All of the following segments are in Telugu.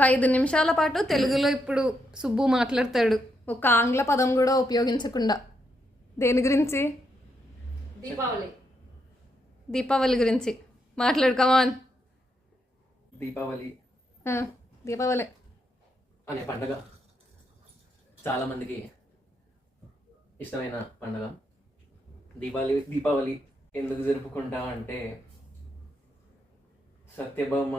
ఒక 5 నిమిషాల పాటు తెలుగులో ఇప్పుడు సుబ్బు మాట్లాడతాడు, ఒక ఆంగ్ల పదం కూడా ఉపయోగించకుండా. దేని గురించి? దీపావళి గురించి మాట్లాడు. కమాన్. దీపావళి అనే పండుగ చాలా మందికి ఇష్టమైన పండుగ. దీపావళి ఎందుకు జరుపుకుంటాం అంటే సత్యభామ.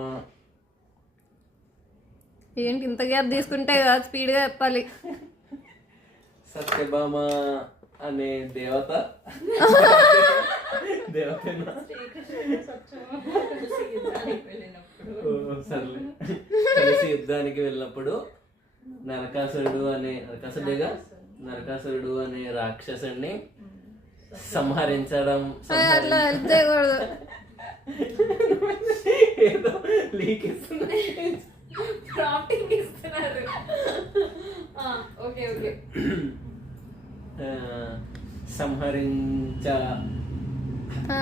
ఏంటి ఇంత గ్యాప్ తీసుకుంటే స్పీడ్గా చెప్పాలి. సత్యభామ అనే దేవత కలిసి యుద్ధానికి వెళ్ళినప్పుడు నరకాసురుడు అనే రాక్షసుడిని సంహరించడం. ఏదో లీక్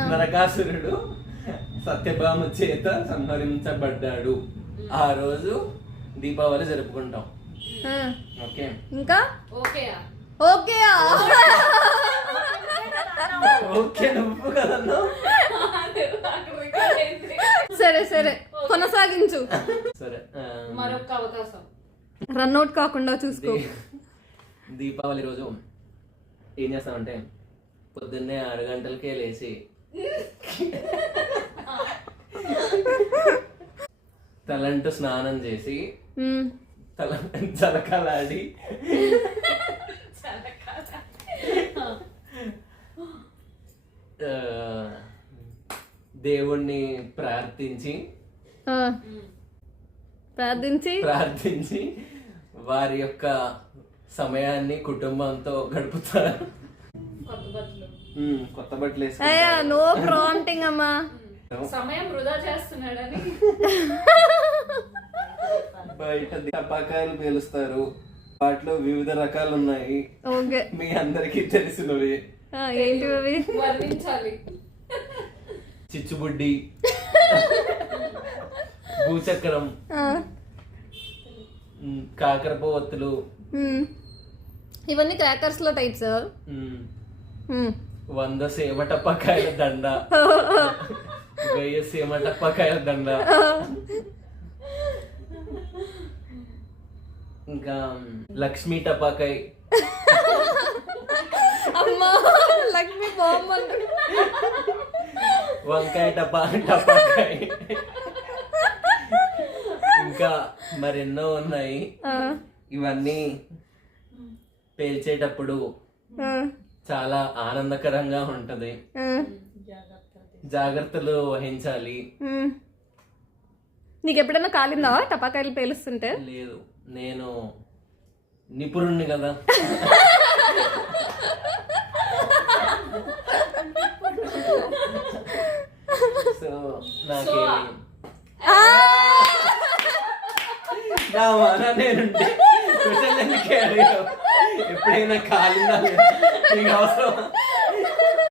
నరకాసురుడు సత్యభామ చేత సంహరించబడ్డాడు. ఆ రోజు దీపావళి జరుపుకుంటాం. ఓకే, ఇంకా నువ్వు కదన్నా. సరే కొనసాగించు. సరే, మరొక అవకాశం. రన్అట్ కాకుండా చూసుకో. దీపావళి రోజు ఏం చేస్తామంటే పొద్దున్నే 6 గంటలకే లేచి తలంటు స్నానం చేసి జలకాలాడి దేవుణ్ణి ప్రార్థించి వారి యొక్క సమయాన్ని కుటుంబంతో గడుపుతారు. కొత్త బట్టలు నో ప్రాంప్టింగ్ అమ్మా. సమయం వృధా చేస్తున్నాడని బయట టపాకాయలు పేలుస్తారు. వాటిలో వివిధ రకాలు ఉన్నాయి, మీ అందరికీ తెలిసినవి. ఏంటి అవి? వర్ణించాలి. చిచ్చుబుడ్డి, భూచక్రం, కాకరపోవత్తులు, ఇవన్నీ క్రాకర్స్ లో టైప్స్. 100 సేమ టపాకాయల దండ, 1000 సేమ టపాకాయల దండ, ఇంకా లక్ష్మీ టపాకాయ. అమ్మా, లక్ష్మీ బాంబ్. వంకాయ టపాకాయ, ఇంకా మరెన్నో ఉన్నాయి. ఇవన్నీ పేల్చేటప్పుడు చాలా ఆనందకరంగా ఉంటది. జాగ్రత్తలు వహించాలి. నీకు ఎప్పుడైనా కాలిందా టపాకాయలు పేలుస్తుంటే? లేదు, నేను నిపుణుణ్ణి కదా. సో నాకే నేనుంటే ఎప్పుడైనా కాలిందా నీకు అవసరం?